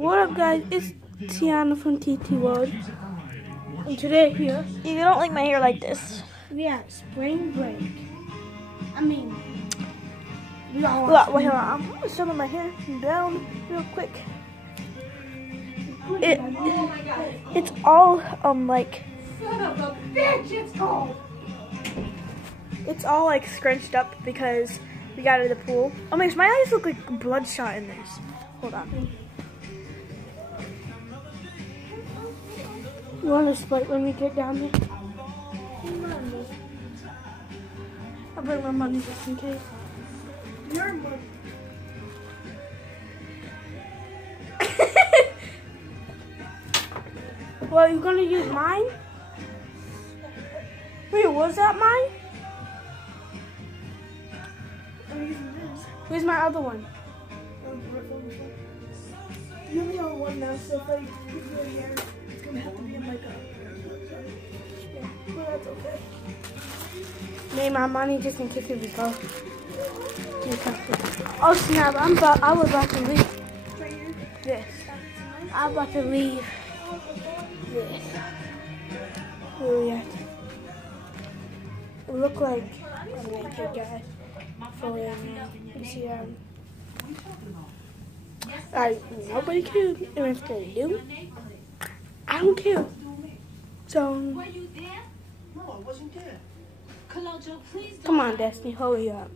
What up, guys? It's Tiana from TT World. And today here, You don't like my hair like this. we are at spring break. I mean, we all Look, wait, hold on. I'm gonna show them my hair down real quick. It's all like. Son of a bitch, it's cold. It's all like scrunched up because we got out of the pool. Oh my gosh, my eyes look like bloodshot in this. Hold on. You want to split when we get down there? I'll bring my money just in case. Your money. Well, you're gonna use mine? Wait, was that mine? I'm using this. Where's my other one? You only have one now, so if I give you a hair, it's gonna have to be in like a. Yeah, well, that's okay. Made my money just in case we go. Oh snap! I was about to leave this. I'm about to leave this. Where we at? It look like I'm naked, guys. Fully you see nobody cares if they do. I don't care. So Were you there? No, I wasn't there. Kalojo, please don't. come on, Destiny, hurry up.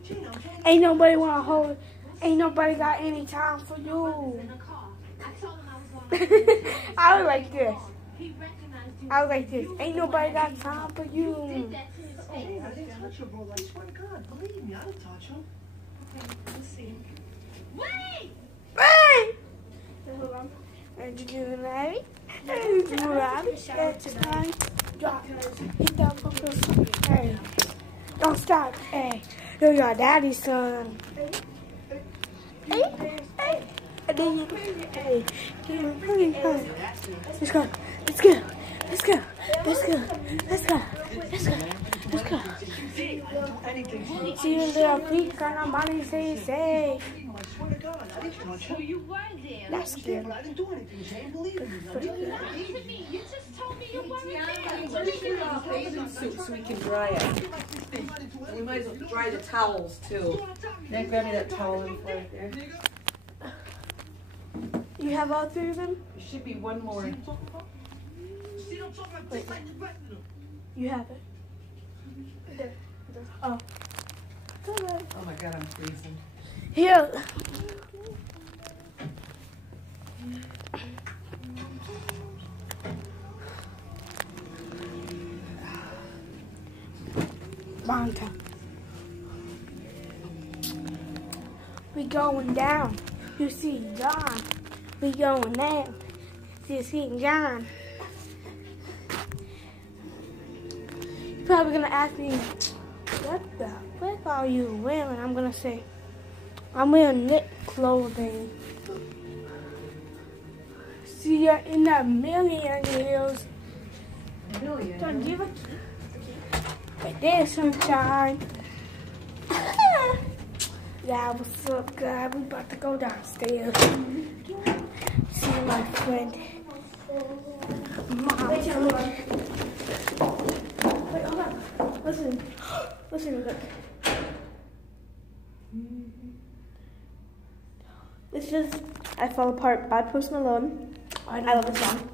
Ain't nobody wanna hold. Ain't nobody got any time for you. In the car. I told him I was going. I was like this. He recognized you. I was like this. Ain't nobody got time for you. Did that to his Oh, face. I didn't touch her, bro. I swear to God. Believe me, I didn't touch her. Okay, let's see. Wait! Hey! Hold on. And you do the Larry? And you do Larry? It's time. Drop. Hit that fucker. Hey. Don't stop. Hey. You're your daddy's son. Hey. Hey. And then you hey. Let's go. Let's go. Let's go. Let's go. Let's go. Let's go. Let's go. See you little feet, kind of money say say. I swear to God, I didn't touch her. So you were there. That's Yeah, good. but I didn't do anything, Jane. Believe me. You lied to me. You just told me you weren't there. Let's shoot off bathing suits so we can dry it. We might as well dry the towels too. Then grab me that towel and throw it there. You have all three of them? There should be one more. Wait. You have it. There. Oh. Oh my God, I'm freezing. Here. Bonka. We going down. You see John. We going down. You see John. You're probably gonna ask me, what the fuck are you wearing? I'm gonna say, I'm wearing knit clothing. See, you're in that million years. Million? Don't give a right there, sunshine. Yeah, what's up, guys? We about to go downstairs. See my friend. Mom. Wait, hold on. Listen. Listen, look. This is I Fall Apart by Post Malone. I love this song.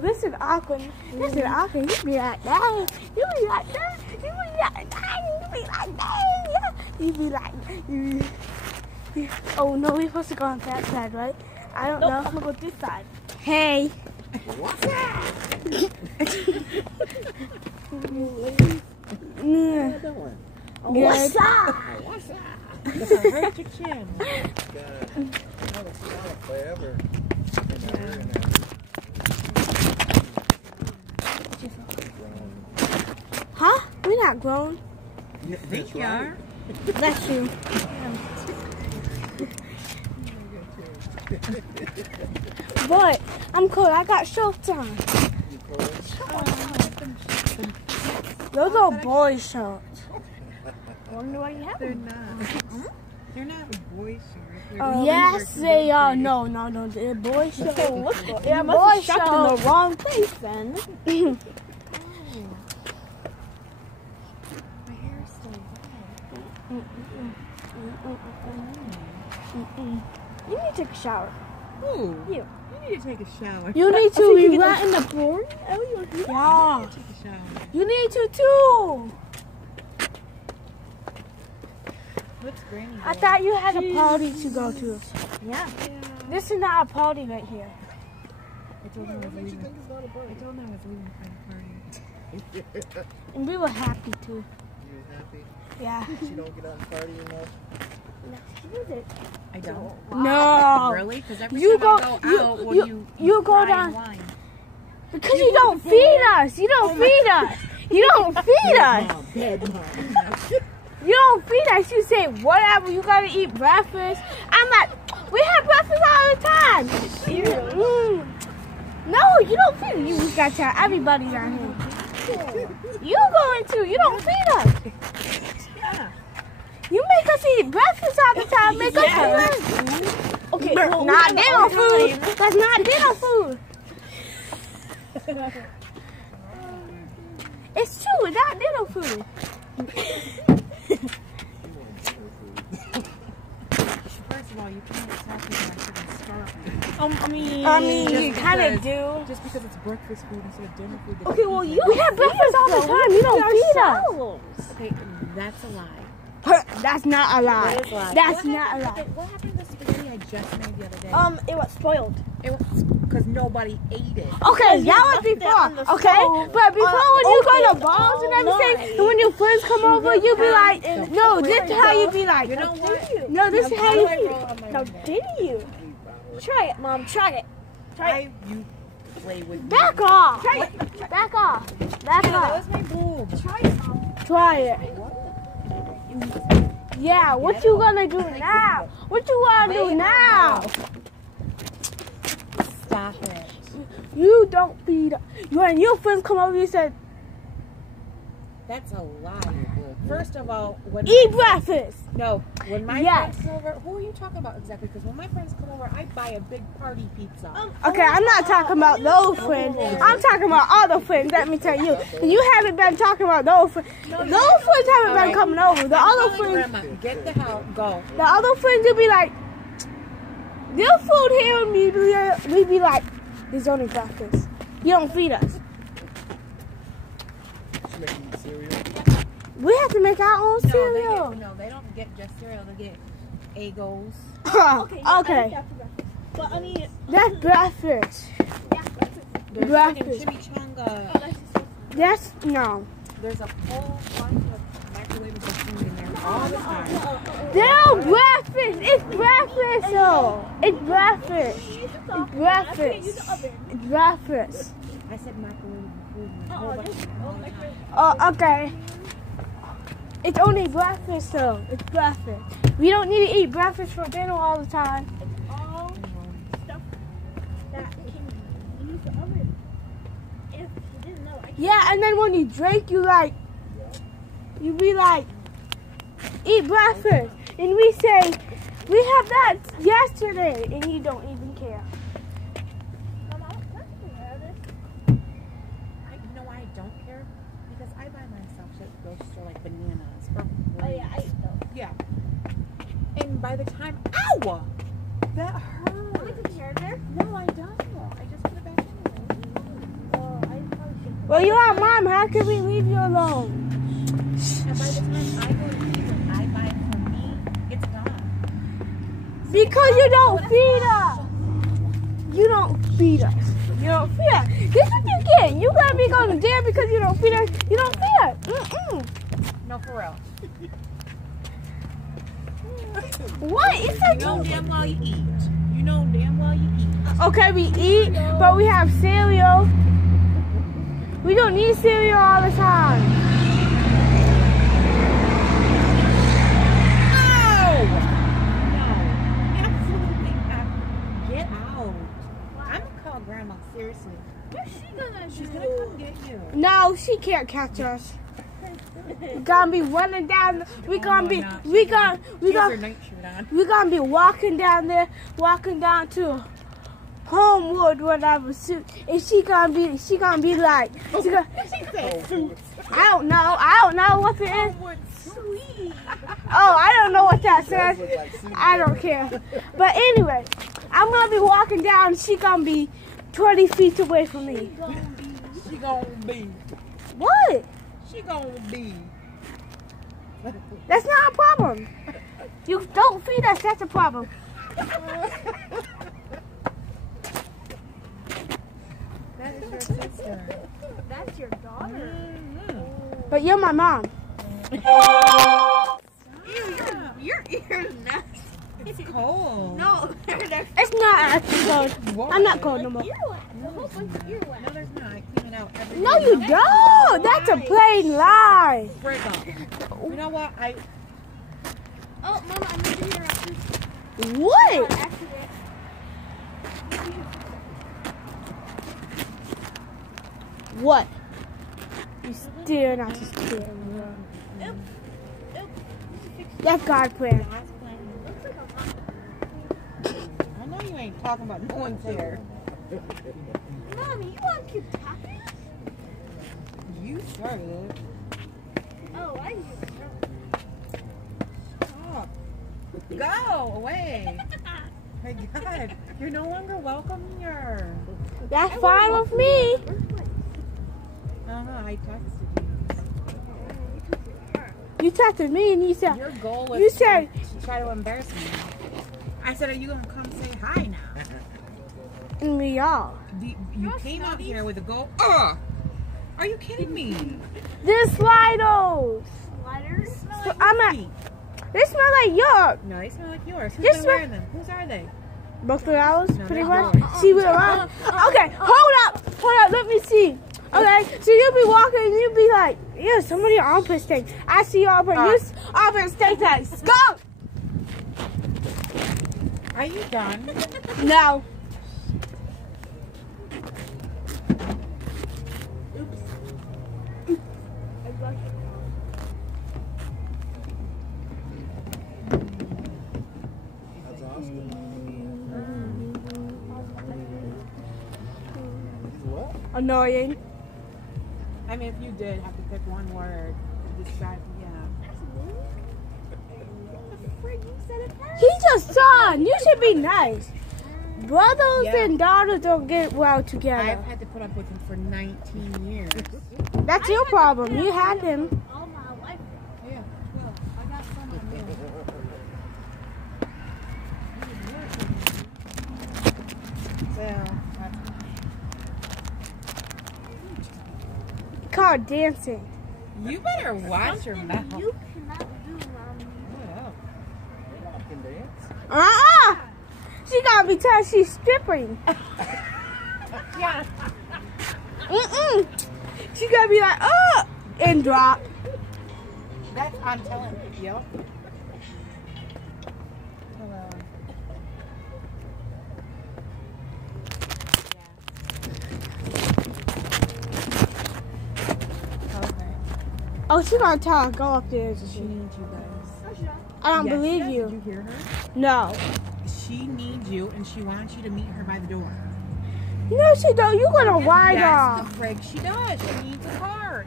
This is awkward. This is awkward. You be like that. You be like that. You be like that. You be like that. You be like. Oh no, we're supposed to go on that side, right? I don't know. I'm gonna go this side. Hey. What's What's up? If I hurt your chin. Forever. Huh? We're not grown. You think you are? Bless you. But I'm cold. I got shorts on. Those are boy shorts. I wonder why you have They're them. not. They're not boy shorts. Yes, they are. No, they're boy shorts. Yeah, boy shorts in the wrong place then. My hair's so You need to take a shower. Ooh. You. You need to take a shower. You need to be right in the pool. Yeah. Take a shower. You need to too. What's Granny doing? I thought you had a party to go to. Yeah. This is not a party right here. I told her I was leaving. I told her I was leaving for the party. And we were happy too. You happy? Yeah. She don't get out and party enough? I don't. No. Really? Because every You time go- I go out, you go cry down- and whine. Because you don't feed us. You don't feed us. You don't feed us. Mom, bad mom. You don't feed us. You say whatever. You gotta eat breakfast. I'm like, we have breakfast all the time. No, you don't feed us. You just gotta tell everybody down here. You going to? You don't feed us. Yeah. You make us eat breakfast all the time. Make us eat. Okay, well, not dinner food. That's not dinner food. It's true. It's not dinner food. First of all, you can't tell people I shouldn't start. I mean, you kind of do. Just because it's breakfast food instead of dinner food. Okay, well, we have breakfast all the time. You don't feed us. Okay, that's a lie. That's not a lie. That's not a lie. What happened to the spaghetti I just made the other day? It was spoiled. It was because nobody ate it. Okay, that was before. Okay, but before when you go to balls and everything, and when your friends come over, you be like, no, this is how you be like. You know what? No, this is how you be. No, Did you? Try it, Mom. Try it. You play with me. Back off. Back off. Back That off. was my boob. Try it. Yeah, what you gonna do now? What you wanna do now? Stop it. You don't feed. When your friends come over, you said, That's a lie. First of all, when eat breakfast. when my Yes. friends come over, who are you talking about exactly? Because when my friends come over, I buy a big party pizza. Okay, I'm not talking about those friends. I'm talking about other friends, let me tell you. You haven't been talking about those friends. Those friends haven't been coming over. The other friends, Grandma, get the hell, go. the other friends will be like, their food here, and we be like, there's only breakfast. You don't feed us. She make you eat cereal. We have to make our own cereal. They don't get just cereal. They get Eggos. Okay. But I mean, That's breakfast. There's Breakfast. freaking chimichanga. That's, no. There's a whole bunch of microwavable food in there all the time. No, breakfast. It's breakfast, though. It's breakfast. It's breakfast. It's breakfast. I said microwavable food in a whole bunch of them all the time. Oh, okay. It's only breakfast, though. It's breakfast. We don't need to eat breakfast for dinner all the time. all stuff that can use the oven. If you didn't know, I can't. Yeah, and then when you drink, you be like, eat breakfast. And we say, we have that yesterday, and you don't even care. Mom, I was questioning her this. You know why I don't care? Because I buy myself shit at the grocery store like bananas. Oh yeah, I eat those. Yeah. And by the time, ow! That hurt. Want me to put the hair in there? No, I don't. I just put it back in. Oh, I probably should. Well, you are Mom. How can we leave you alone? And by the time I go to eat and I buy it for me, it's gone. Because you don't feed us. You don't feed us. You don't feed us. This is what you get. You gotta be going to jail because you don't feed us. You don't feed us. Mm-mm. No, for real. What? It's You know damn well you eat. You know damn well you eat. okay, we eat, but we have cereal. We don't need cereal all the time. No! No. Absolutely not. Get out. I'm gonna call Grandma, seriously. What's she gonna do? She's gonna come get you. No, she can't catch us. We gonna be running down. We gonna be. not. We gonna. We She has her gonna. nightshirt on. We gonna be walking down there, walking down to Homewood, whatever. And she gonna be like, she gonna, I don't know what it is. Sweet. Oh, I don't know what that says. I don't care. But anyway, I'm gonna be walking down. And she gonna be 20 feet away from me. She gonna be. What? She gonna be. That's not a problem. You don't feed us. That's a problem. That is your sister. That's your daughter. But you're my mom. Your ears nasty. It's cold. No, they're It's not actually cold. I'm not cold no more. earwax. A whole bunch of earwax. No, there's not. I clean it out every No, day. you don't. That's a plain lie. Break off. You know what? Oh, Mama, I need to hear it. What? Accident. What? You still not just kidding. That's God's plan. I know you ain't talking about no one's hair. Mommy, you want to keep talking? You started. Oh, I knew. Stop. Go away. My God, you're no longer welcome here. That's fine with me. I don't know. I texted you. You texted me and you said, Your goal was You said- to try to embarrass me. I said, are you gonna come say hi now? we all. You came out here with a goal. Are you kidding me? This Slidos. Sliders? I'm at. They smell like yuck. No, they smell like yours. Who's This been smell- wearing them? Whose are they? Both of ours, No, pretty they're much. yours. See what around. Okay, hold up, let me see. Okay, so you'll be walking and you'll be like, yeah, somebody armpit stinks. I see your armpit, you armpit stinks like skunk. Are you done? No. That's awesome. What? Annoying. I mean, if you did have to pick one word to describe, yeah. He's your son. You should be nice. Brothers Yeah. and daughters don't get well together. I've had to put up with him for 19 years. That's your problem. You had him. All my life. Yeah, well, I got some on you. So, Called dancing. you better watch your mouth. You cannot do, Mommy. Can dance? Uh-uh. She gotta be told she's stripping. Yeah. Mm-mm. She gotta be like, oh, and drop. That's I'm telling you. Yep. Hello. Yeah. Okay. Oh, she gonna tell her go up there. She needs you guys. I don't Yes, believe Did you. you hear her? No. She needs you, and she wants you to meet her by the door. No, she don't. You gonna ride Yes, off. the frig she does. She needs a card.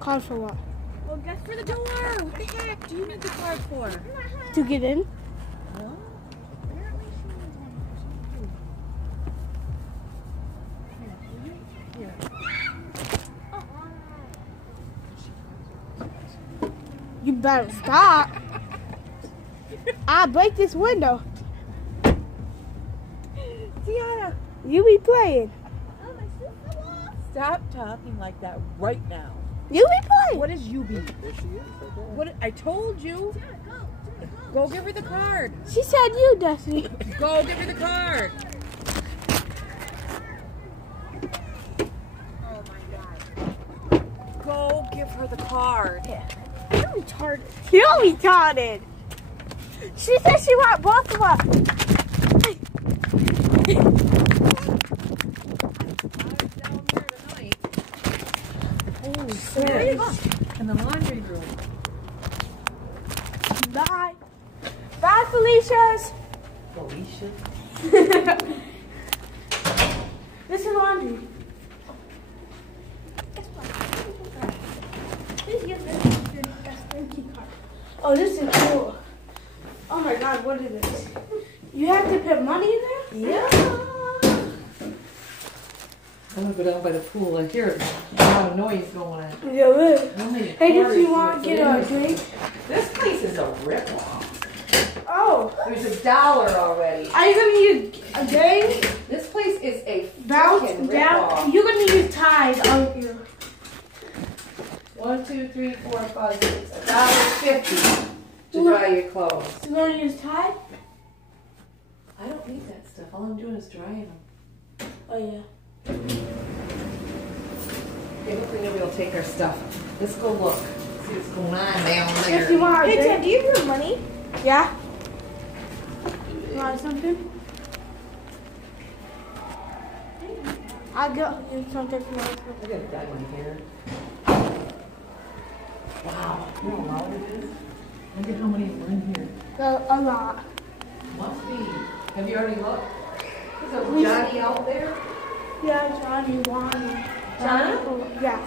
Call for what? Well, guess For the door. What the heck do you need the card for? To get in? Well, apparently she needs one. here. You better stop. I'll break this window. Tiana, You be playing. Oh, my sister lost. stop talking like that right now. You be playing. What is you be? There she is, right there. What? I told you. Go give her the card. She said you, Destiny. Go give her the card. Oh my God. Go give her the card. You're retarded. You're retarded. She said she want both of us. In the laundry room. Bye. Bye, Felicia's. Felicia. This is laundry. Please give this your best friend key card. Oh, this is cool. Oh my God, what is this? You have to put money in there? Yeah. I'm gonna go down by the pool. I hear a lot of noise going on. Yeah, look. Only Hey, did quarters you want of to it get a is. drink? This place is a ripoff. Oh, There's $1 already. are you gonna use a game? This place is a Bounce freaking down. ripoff. You're gonna use Tide, aren't you? 1, 2, 3, 4, 5, 6. $1.50 to dry your clothes. You're gonna use Tide? I don't need that stuff. All I'm doing is drying them. Oh yeah. Okay, hopefully nobody will take our stuff. Let's go look. See what's going on down there. If you want a Hey, Ted, drink? do you have your money? Yeah. You want something? I'll get you something from my I got a guy one here. Wow. You know how loud it is? Look at how many are in here. A lot. Must be. Have you already looked? Is there Johnny out there? Yeah, Johnny Wani. Johnny? Yeah.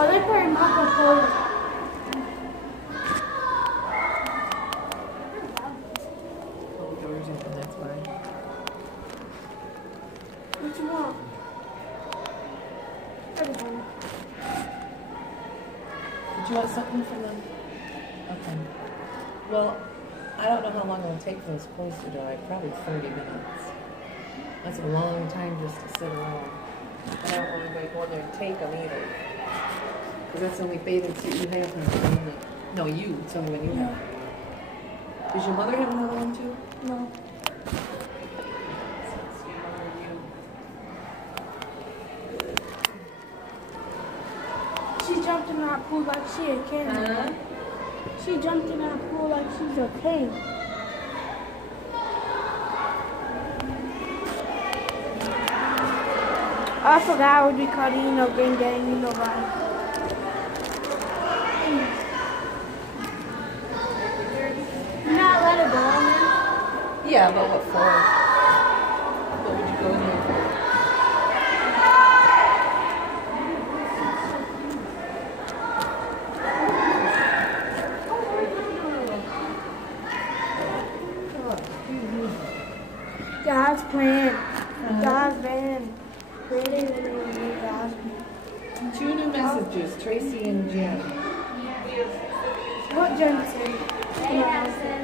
Oh, they play Marco Polo. Oh, the door's open, that's why. What you want? Everything. Did you want something from them? Okay. Well, I don't know how long it'll take for those clothes to dry. Probably 30 minutes. That's a long time just to sit around. And I don't want anybody going there and take them either. Because that's the only bathing suit you have. And no, you. It's the only one you have. Does your mother have another one too? No. Since your mother and you. She jumped in that pool like she a king. Huh? She jumped in that pool like she's a king. I forgot I would be called, you know, gang gang, you know why. You not let it go on there? Yeah, but what for? What would you go in there for? God's plan. God's plan. Creating and God's plan. 2 new messages, Tracy and Jen. What Jensen? Jensen.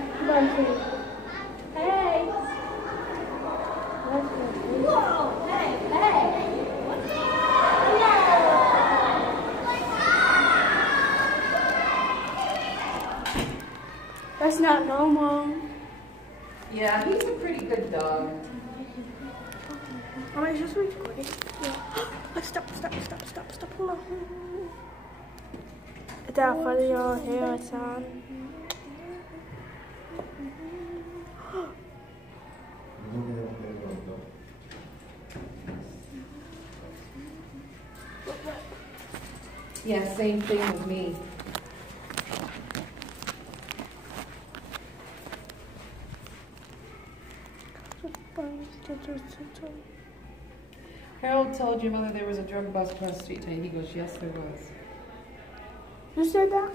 Hey. Whoa. Hey. Hey. That's not normal. Yeah, he's a pretty good dog. Am I just recording? Yeah. Stop. Hold on. Is that funny? Your hair is on. Yeah, same thing with me. Harold told your mother there was a drug bust across the street today. He goes, yes, there was. You said that?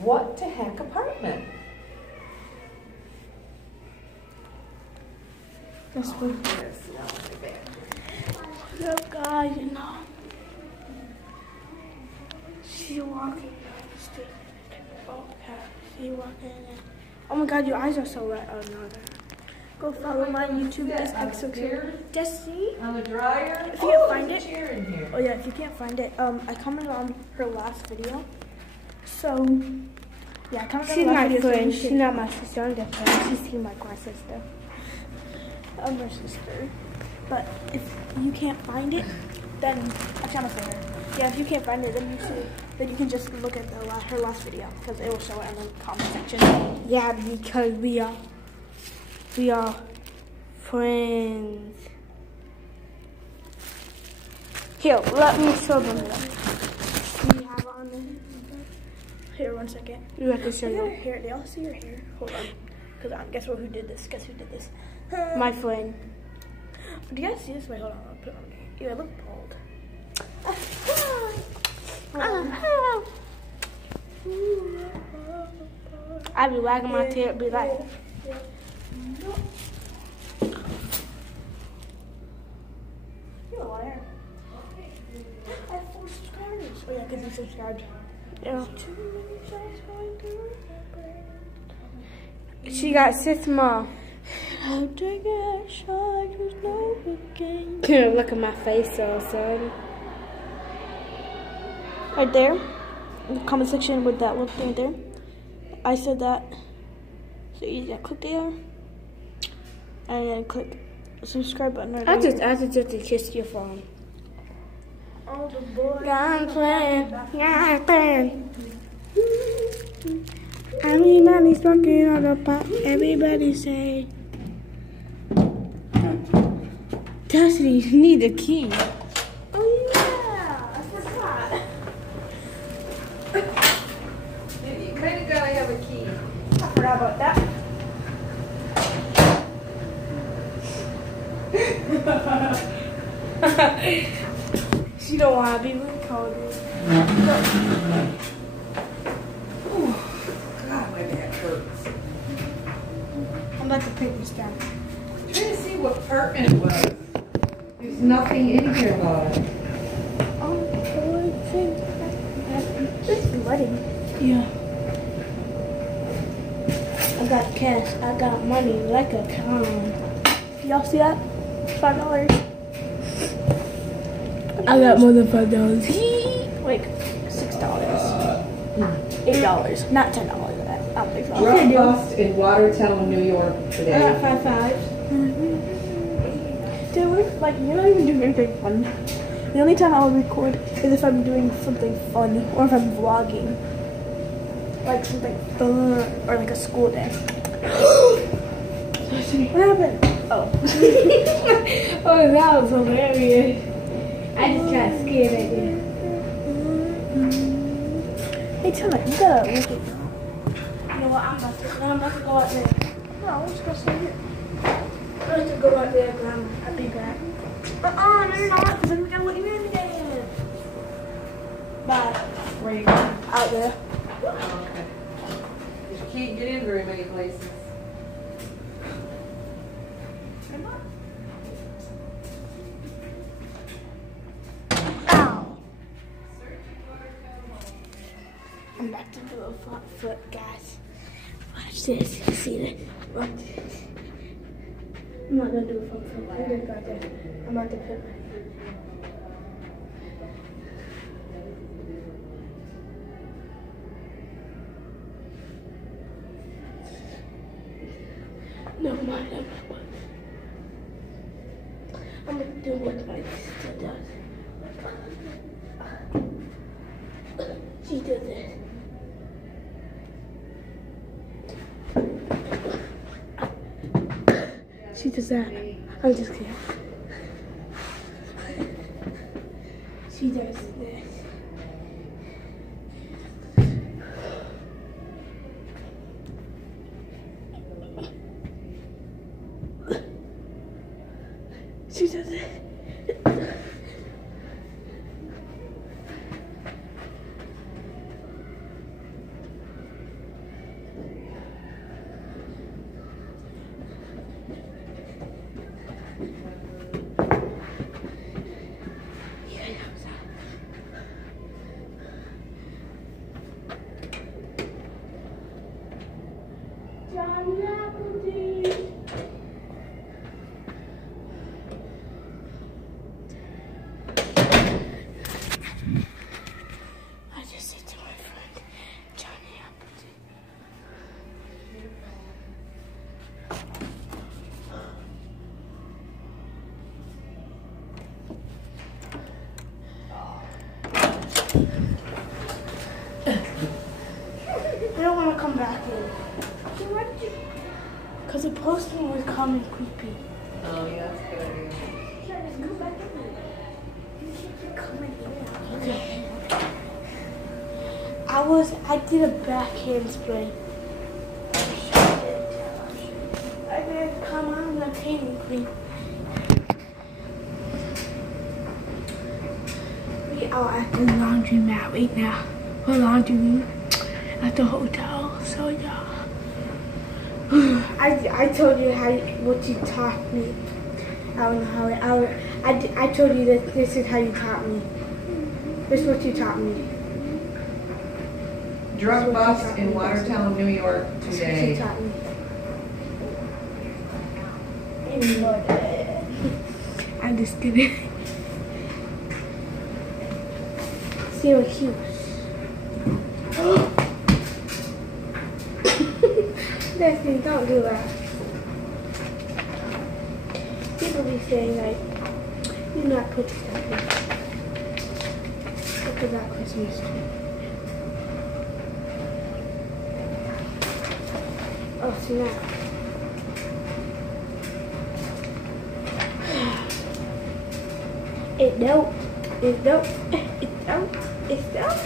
What the heck apartment? That's what. Yes, that was my bad. Look, guys, you know. She's walking down the street. Okay, she's walking in. Oh my God, your eyes are so red. Oh no. Go follow my YouTube. This episode. Just see. On the dryer? If you can't find there's it. a chair in here. Oh yeah, if you can't find it, I commented on her last video. So yeah, I commented on her last video. Friend. She's not my sister. I'm just friend. She's like my sister. I'm her sister. But if you can't find it, then actually I'm a friend. Yeah, if you can't find it, then you can just look at her last video because it will show it in the comment section. Yeah, because we are. We are friends. Here, let me show them that. Do you have it on there? Here, 1 second. You have to show Your you. hair. They all see your hair. Hold on. Because guess what? Who did this? Guess who did this? My friend. Do you guys see this? Wait, hold on. I'll put it on me. You look bald. I be wagging my tail, be like, You're a liar. I have 4 subscribers. Oh yeah, because you subscribed. yeah. Too many shots going through. She got 6 more. I'll take a shot, there's no again. Look at my face all of a sudden. Right there, in the comment section with that little thing right there. I said that. So you just click there. And then click the subscribe button right I there. just kissed your phone. All the boys. I'm playing. I mean, money's smoking on the pot. Everybody say. Destiny, you need a key. Oh yeah, I forgot. You kind of gotta have a key. I forgot about that. She don't want to be recorded. God, my back hurts. I'm about to pick this down. I'm trying to see what apartment it was. There's nothing in here about it. Oh, this is wedding. Yeah. I got cash. I got money like a clown. Y'all see that? $5. I got more than $5. Like $6. $8. Not $10. I don't think so. Rough bust in Watertown, New York I got today. 5 fives. Dude, we're like, you're not even doing anything fun. The only time I'll record is if I'm doing something fun or if I'm vlogging. Like something fun or like a school day. What happened? Oh. Oh, that was hilarious. I just got scared at you. Hey, Tana, you gotta look at You know what? I'm about to go out there. No, I'm just gonna stay here. I'm about to go out there, Grandma. I'll be back. No, you're not, because then we gotta let you in again. Bye. Where you going? Out there. Oh, okay. You can't get in very many places. Ow. I'm about to do a front foot, guys. Watch this. See that? Watch this. I'm not gonna do a front foot. I'm gonna go out there. I'm about to put my never mind. I'm gonna do what my sister does. She does this. She does that. I'm just kidding. She does this. She does it. Johnny Appleseed. postman was coming creepy. Oh, yeah, that's a good idea. I did a backhand spray. I did come on the painting cream. We are at the laundromat right now. We're laundry at the hotel. So yeah. I told you what you taught me. I don't know how I told you that this is how you taught me. This is what you taught me. Drug bust in Watertown, New York today. I'm just kidding. Syracuse. Destiny, don't do that. People be saying like, do not put stuff in. Look at that Christmas tree. Oh snap. It's dope. It's dope. It's dope. It's dope.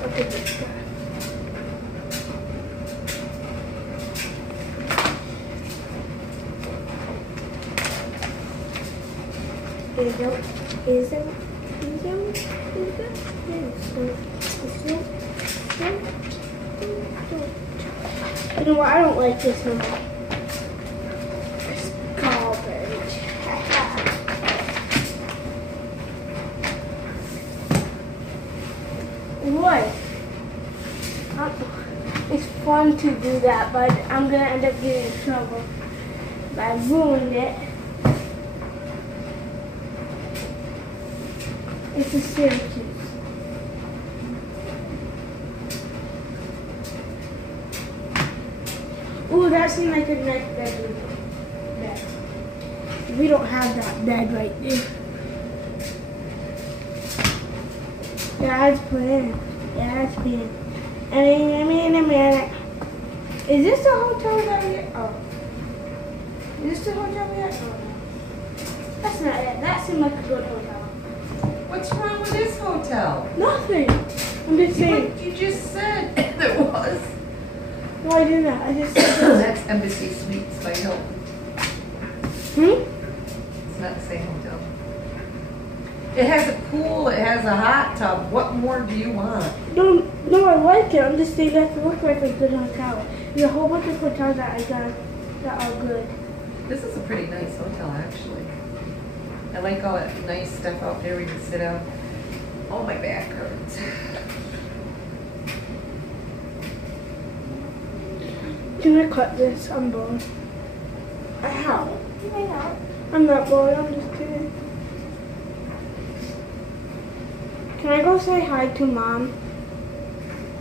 Look at this guy. It's dope. It's dope. It's dope. It's dope. It's dope. You know what? I don't like this no more. It's garbage. What? It's fun to do that, but I'm gonna end up getting in trouble. I ruined it. It's a Syracuse. Ooh, that seemed like a nice bedroom. Bed. We don't have that bed right there. Yeah, it's planned. Yeah, it's planned. I mean, a minute. Is this the hotel that we at? Oh. Is this the hotel we at? Oh, no. That's not it. That seemed like a good hotel. What's wrong with this hotel? Nothing. I'm just saying. You just said there was. No, I did not. I just said That's Embassy Suites by Hilton. It's not the same hotel. It has a pool, it has a hot tub. What more do you want? No, I like it. I'm just saying that it looks like a good hotel. There's a whole bunch of hotels that I got that are good. This is a pretty nice hotel, actually. I like all that nice stuff out there. We can sit out. Oh, my back hurts. Can I cut this? I'm bored. How? You may not. I'm not bored. I'm just kidding. Can I go say hi to Mom?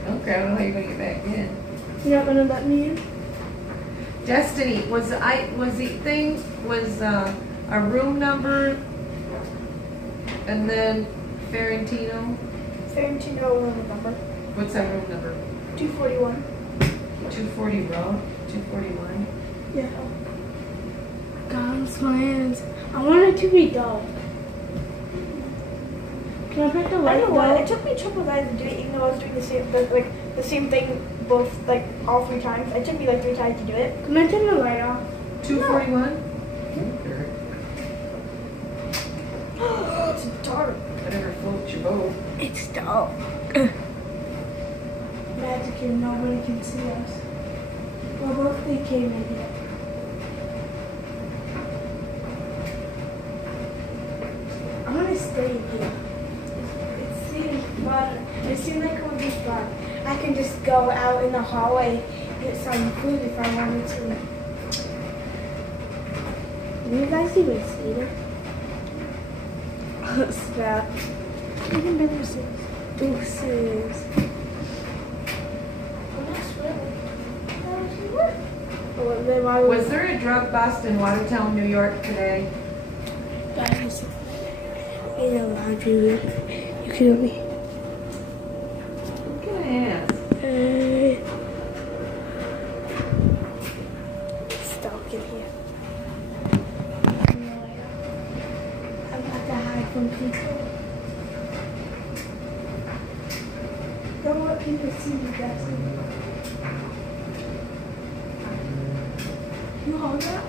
Okay, I don't know how you're gonna get back in. You're not gonna let me in? Destiny, was a room number and then Ferentino? Ferentino room number. What's that room number? 241. 240 row? 241? Yeah. God's plans. I want it to be dark. Can I put the I light don't know what. down? It took me trouble to do it, even though I was doing the same thing both all 3 times. It took me 3 times to do it. Can I turn the light off? 241? Okay. It's dark. Whatever floats your boat. It's dark. Magic and nobody can see us. Well, both they came in here. I'm gonna stay in here. It seems fun. It seems like it would be fun. I can just go out in the hallway, get some food if I wanted to. Do you guys even see it? Snap. Even better says deuces. Was there a drug bust in Watertown, New York today? Guys, in a laundry room. You kill me. I'm gonna ask. idea. No idea. I'm about to hide from people. Don't want people to see you guys. You hold that?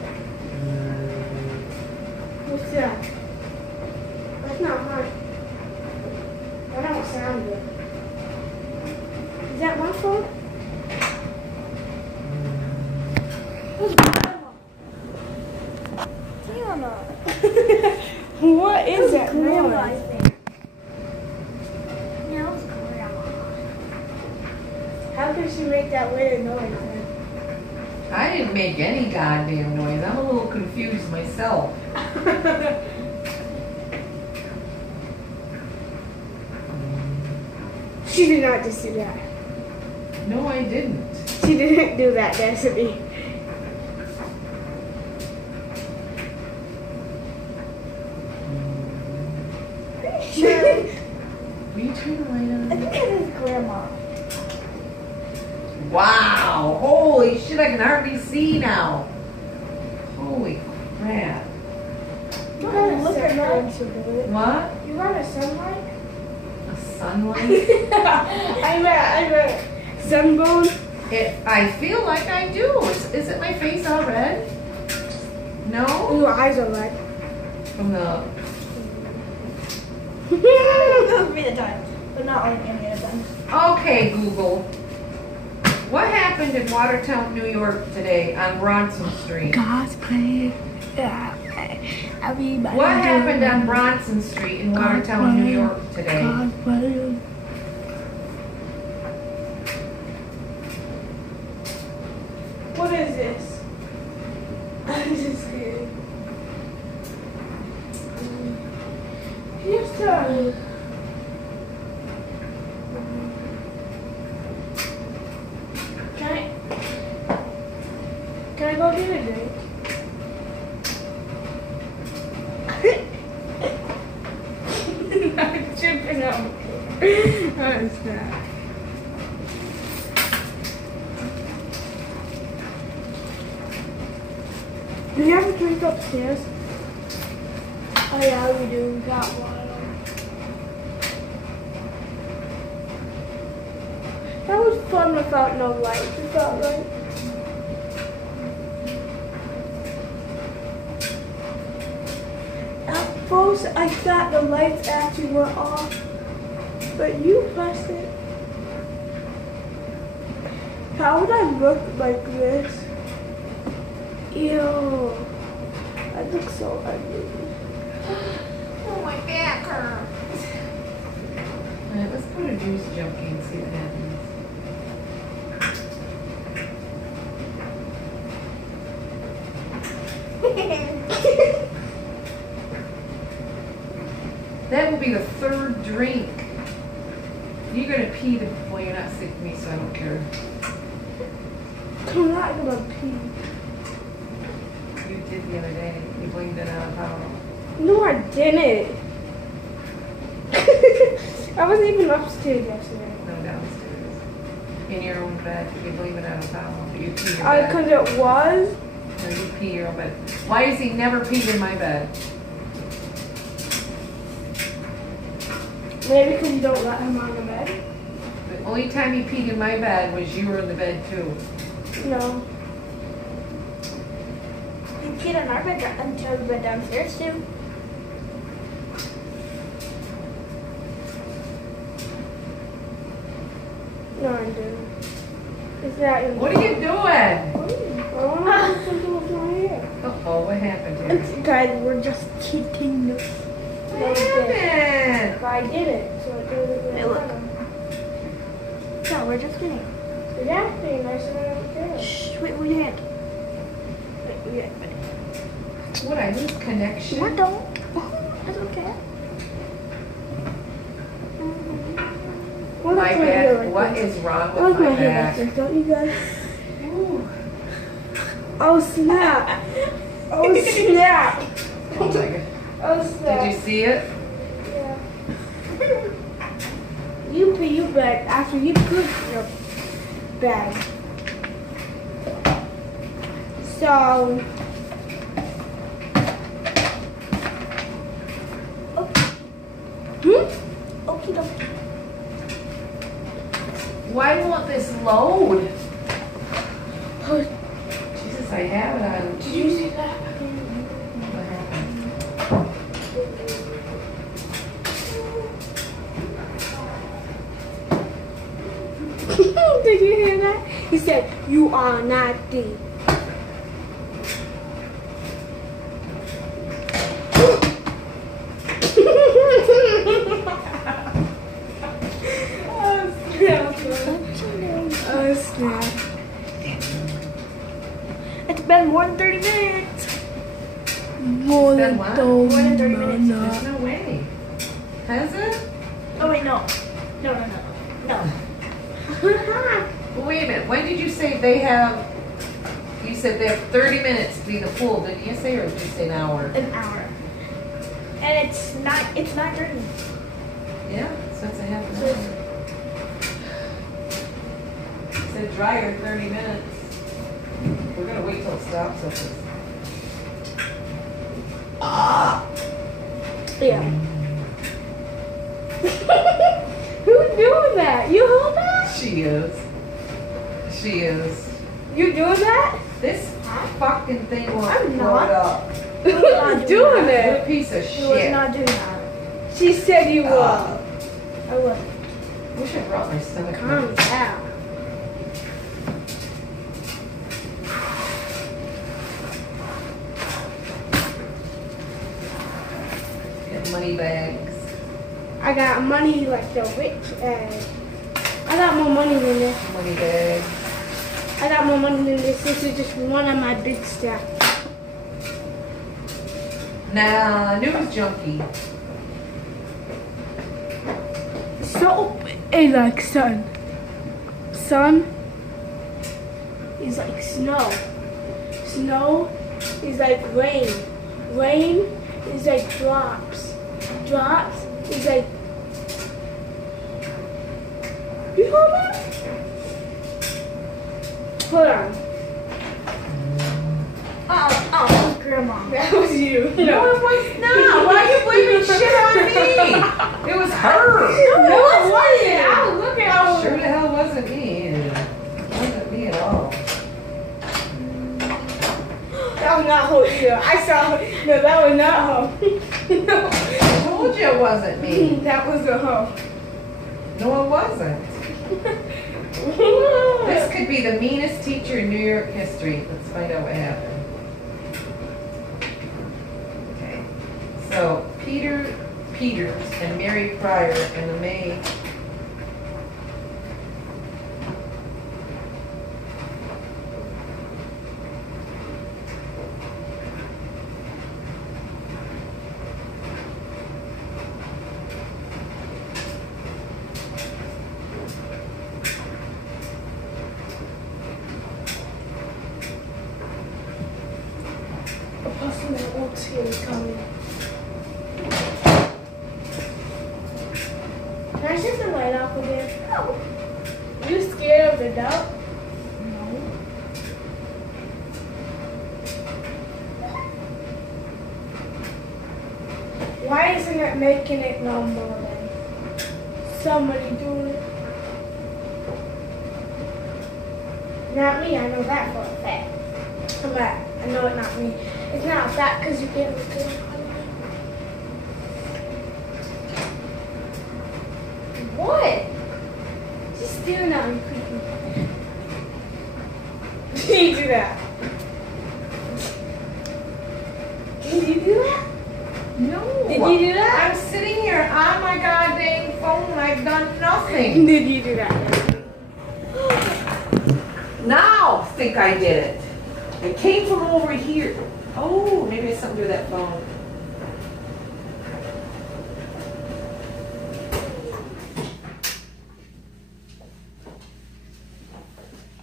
What's that? That's not hard. That don't sound good. Is that my phone? What is that noise? How could she make that weird noise? Man? I didn't make any goddamn noise. I'm a little confused myself. She did not just do that. No, I didn't. She didn't do that, Destiny. Will you turn the light on? I think it is Grandma. Wow! Holy shit, I can hardly see now. Holy crap. You gotta look at night to do it. What? You got a sunlight? A sunlight? I meant sunbone. I feel like I do. Isn't my face all red? No? Your eyes are red. From the... That would be the time, but not like any other time. Okay, Google. What happened in Watertown, New York today on Bronson Street? Cosplay. What happened on Bronson Street in Watertown, New York today? Cosplay. What is this? I'm just kidding. Here's the... Can I go get a drink? I'm tripping out. What is that? Do you have a drink upstairs? Oh yeah, we do. We got one. That was fun without no lights. It felt like. At first, I thought the lights actually were off, but you pressed it. How would I look like this? Ew. I look so ugly. Oh, my back hurts. Alright, let's put a juice junkie and see what happens. That will be the third drink. You're gonna pee well, you're not sick of me, so I don't care. I'm not gonna pee. You did the other day. You blamed it on a towel. No, I didn't. I wasn't even upstairs yesterday. No, downstairs. In your own bed. You blame it on a towel. You pee your bed. Because it was? No, you pee your own bed. Why has he never peed in my bed? Maybe because you don't let him on the bed? The only time he peed in my bed was you were in the bed too. No. You peed on our bed until we went downstairs too. No, I didn't. Is that in What are you doing? I don't know something with my hair. Uh-oh, what happened here? Guys, we're just keeping this. What happened? I did it, so it doesn't really Hey, look. matter. No, we're just kidding. It's acting nice and I don't care. Shh, wait, wait, your hand. Wait, wait. What, I lose connection? What don't? That's okay. What My if my hair back, like what this? is wrong I like with my my hair like back? this, don't you guys? Ooh. Oh snap! Oh snap! Oh my God. Oh snap! Did you see it? Yeah. You pee your bed after you poop your bed. So God. Did you see that? What happened? Did you hear that? He said, "You are not deep." Oh snap. It's been more than 30 minutes. More Then than what? 30 minutes. There's no way. Has it? Oh wait, no. No. Well, wait a minute. When did you say they have? You said they have 30 minutes to be in the pool. Did you say, or did you say an hour? An hour. And it's not dirty. Yeah, so that's a half an hour. It said dryer 30 minutes. We're gonna wait till it stops up. Yeah. Who's doing that? You hold that? She is. She is. You doing that? This fucking thing will I'm blow not. it up. Who's doing What a it? piece of She was shit. not doing that. She said you were. I was. Wish I brought my stomach. Calm down. Get money bags. I got money like the rich and I got more money than this. Money bags. I got more money than this. This is just one of my big stack. Nah, news junkie. So is like sun. Sun is like snow. Snow is like rain. Rain is like drops. Drops is like. You hold on. Hold on. Oh, grandma. That was you. No, it was not. Why are you blaming shit on me? It was her. No, it wasn't. I was looking at Sure the hell wasn't me. It wasn't me at all. That was not her either. I saw her. No, that was not her. No. I told you it wasn't me. That was the her. No, it wasn't. This could be the meanest teacher in New York history. Let's find out what happened. Okay. So, Peter Peters and Mary Pryor and the maid. A person that wants him coming. Can I shut the light off again? No. You scared of the dark? No. Why isn't it making it no more then? Somebody doing it. Not me, I know that for a fact. But I know it's not me. It's not a fact because you can't look at it. What? Just staring at me creepy. Did you do that? Did you do that? No. Did you do that? I'm sitting here on my goddamn phone. I've done nothing. Did you do that? Now think I did it. It came from over here. Oh, maybe it's something to do with that phone.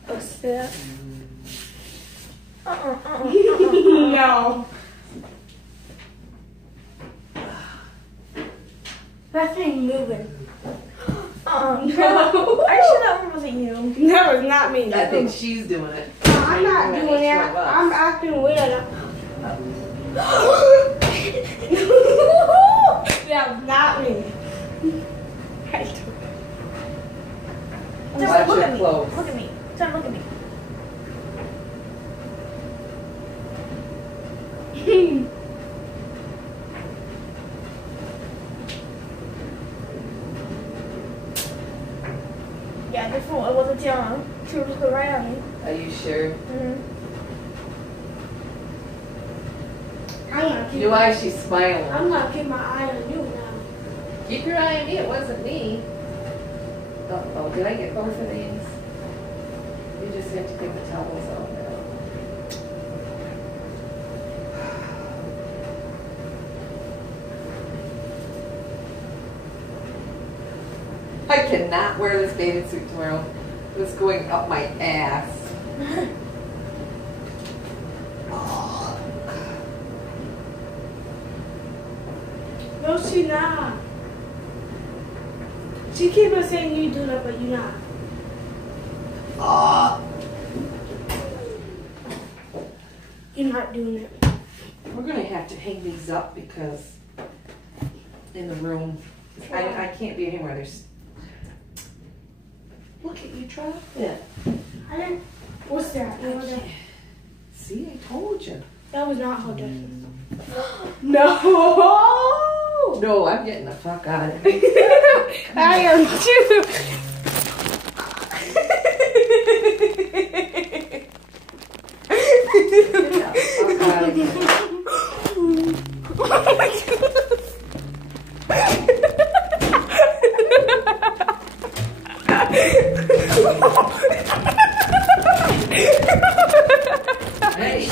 What's that? No. That thing moving. No. Are you sure that one wasn't you? No, it's not me. I think she's doing it. No, I'm not Doing doing it. that. I'm acting weird. That's not me. Watch Look your at me. clothes. Look at me. Son, look at me. What's wrong? She was looking right at me. Are you sure? Why is she smiling? I'm gonna keep my eye on you now. Keep your eye on me. It wasn't me. Uh-oh, did I get both of these? You just have to take the towels off now. I cannot wear this bathing suit tomorrow. It's going up my ass. No, she not. She keep on saying you do that, but you not. You're not doing it. We're gonna have to hang these up because in the room, I can't be anywhere. There's. Look at you, dropped it. I didn't. What's that? See, I told you. That was not how to. No. No, I'm getting the fuck out of here. I am too. Get the fuck out of here. Oh my Hey.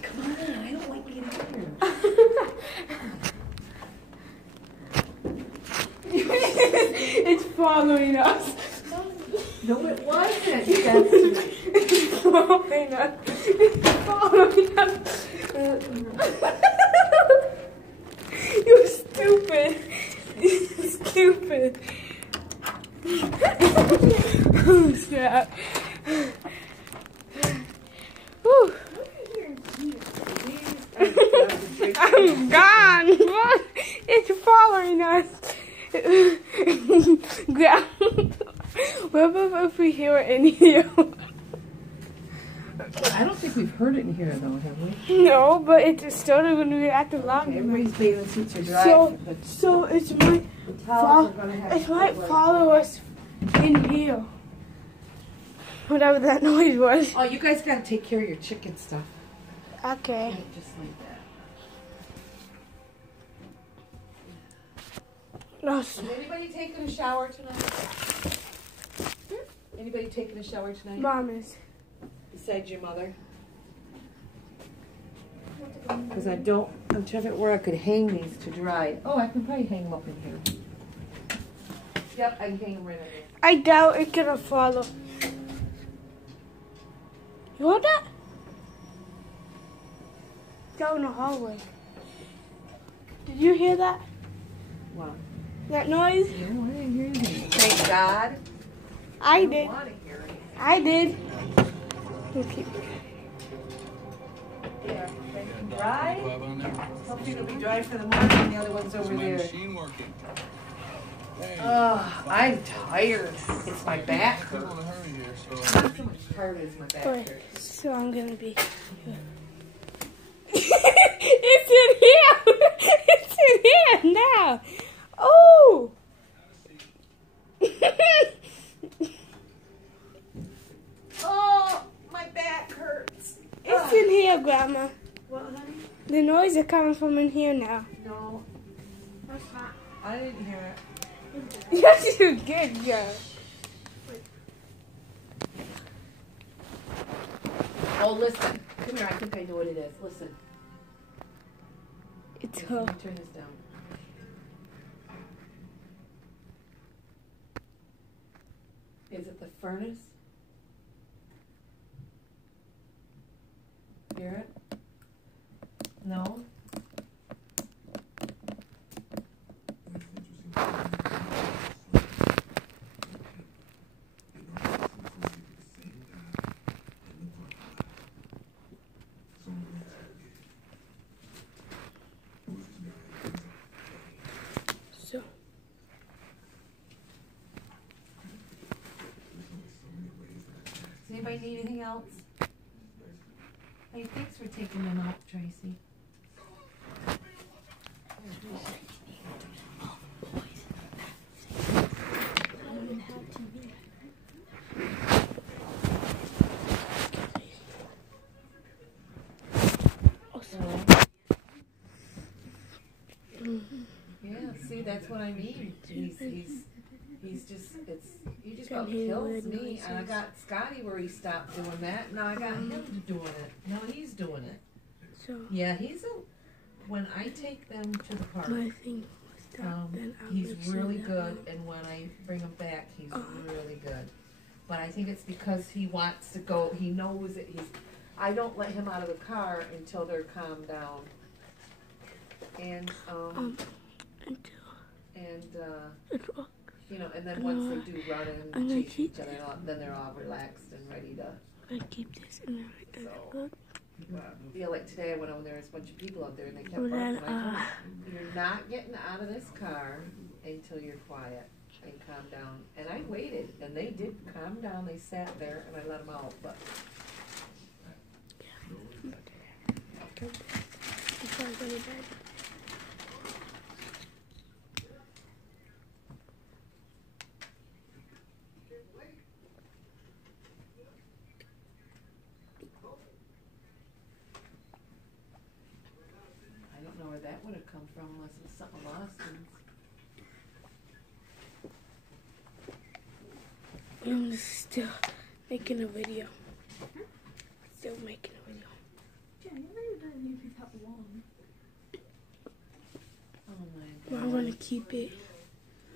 Come on, I don't like being here. It's following us. No, it wasn't. It's following us. It's following us. You're stupid. You're stupid. Oh, snap. Whew. I'm gone. What? It's following us. What about if we hear it in here? I don't think we've heard it in here, though, have we? No, but it's still going to be acting loud. Everybody's bathing suits are dry. So it might follow us in here. Whatever that noise was. Oh, you guys gotta take care of your chicken stuff. Okay. Just like that. Yes. Is anybody taking a shower tonight? Anybody taking a shower tonight? Mom is. Besides your mother? Because I'm trying to figure out where I could hang these to dry. Oh, I can probably hang them up in here. Yep, I can hang them right in there. I doubt it's gonna follow. You heard that? Down the hallway. Did you hear that? What? That noise? No, I didn't hear anything. Thank God. I don't did. want to hear anything. I did. Okay. Yeah, they can dry. Hopefully it'll be dry for the morning and the other one's over there. I'm tired. It's my back hurt. Not so much tired as my back Wait, hurts. so I'm gonna be. It's in here. It's in here now. Oh. Oh, my back hurts. It's in here, Grandma. What, honey? The noise is coming from in here now. No. I didn't hear it. Yes, you did, girl. Oh, listen. Come here. I think I know what it is. Listen. It's Let her. me turn this down. Is it the furnace? Hear it? No? Anybody need anything else? Hey, thanks for taking them out, Tracy. Yeah, see, that's what I mean. He's just, he just about kills me. And I got Scotty where he stopped doing that. Now I got him doing it. Now he's doing it. So Yeah, when I take them to the park, my thing was that then I'll he's make sure really that good, and when I bring him back, he's really good. But I think it's because he wants to go, he knows that I don't let him out of the car until they're calmed down. And, you know, and then once they do run and chase each other, then they're all relaxed and ready to. I keep this in there. So, yeah, like today I went over there, there's a bunch of people out there, and they kept barking. I told them, you're not getting out of this car until you're quiet and calm down. And I waited, and they did calm down. They sat there, and I let them out. But before I go to bed. I don't know where that would have come from unless it was something of Austin's. I'm still making a video. Still making a video. Jen, you never done anything that long. Oh my Well, God. I'm gonna keep it.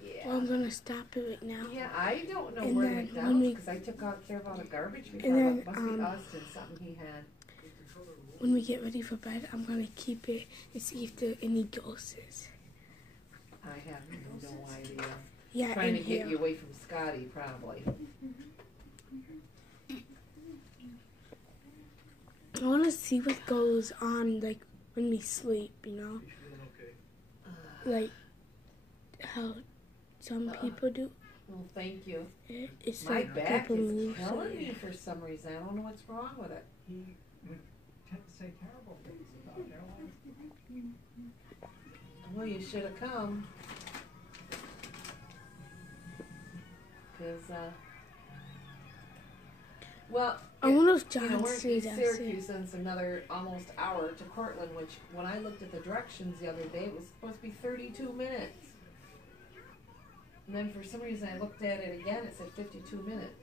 Yeah. Well, I'm gonna stop it right now. Yeah, I don't know And where then McDonald's, because I took care of all the garbage before. and then, It must be Austin, something he had. When we get ready for bed, I'm gonna keep it and see if there are any ghosts. I have no idea. Yeah, Trying in to get here. you away from Scotty, probably. I want to see what goes on, like, when we sleep, you know? Like, how some people do. Well, thank you. It's My like back people is move. killing me for some reason. I don't know what's wrong with it. He would tend to say terrible things about airlines. Well, you should have come. Because, well, I wonder if you know, John we're in sees East us. Syracuse, and it's another almost hour to Portland, which when I looked at the directions the other day, it was supposed to be 32 minutes. And then for some reason I looked at it again, it said 52 minutes.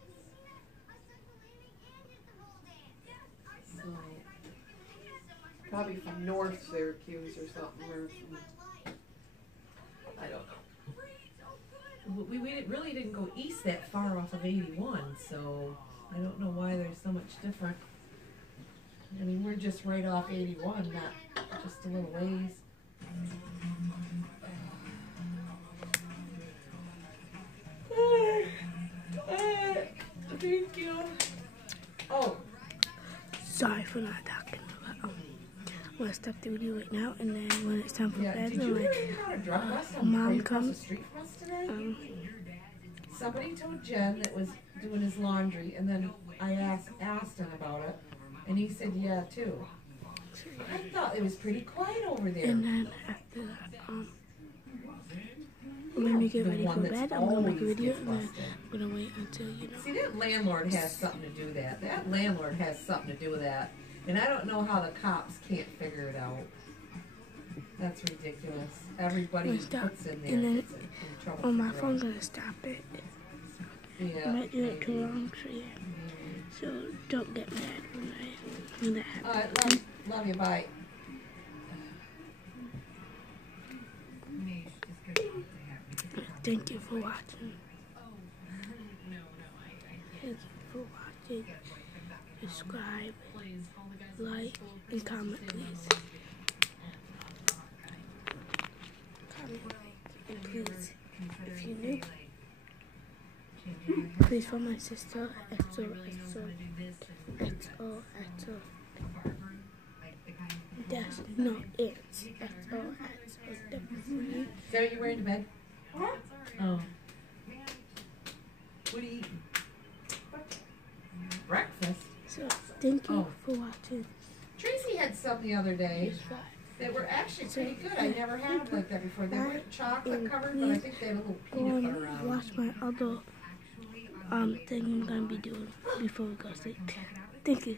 So, probably from North Syracuse or something, or from, I don't know. We really didn't go east that far off of 81, so I don't know why there's so much different. I mean, we're just right off 81, not just a little ways. Thank you. Oh. Sorry for not talking about I'm gonna stop the video right now, and then when it's time for Yeah, bed, did you when learn how to drive us Mom across the comes. street from us today? Somebody told Jen that was doing his laundry, and then I asked Aston about it, and he said yeah too. I thought it was pretty quiet over there. And then after that, when we get The ready one for that's bed, I'm gonna make a always video, gets and then busted. I'm gonna wait until, you know. See, that landlord has something to do with that. That landlord has something to do with that. And I don't know how the cops can't figure it out. That's ridiculous. Everybody Let's stop. puts in there And then gets in trouble. on my for phone, it. gonna stop it. Yeah. I might do it too maybe. long, so yeah. So don't get mad when that happens. Alright, love you, bye. Thank you for watching. Thank you for watching. Subscribe, like, and comment, please. Comment, and please, if you're new, please follow my sister, XO. That's not it. XO. Is that what you're wearing to bed? Oh. What are you eating? breakfast. So, thank you for watching. Tracy had some the other day that were actually pretty good. I never had them like that before. They weren't chocolate covered, but I think they had a little peanut butter on them. Watch my other thing I'm gonna be doing before we go sleep. Thank you,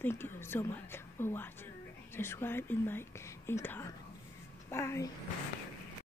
thank you so much for watching. Subscribe and like and comment. Bye.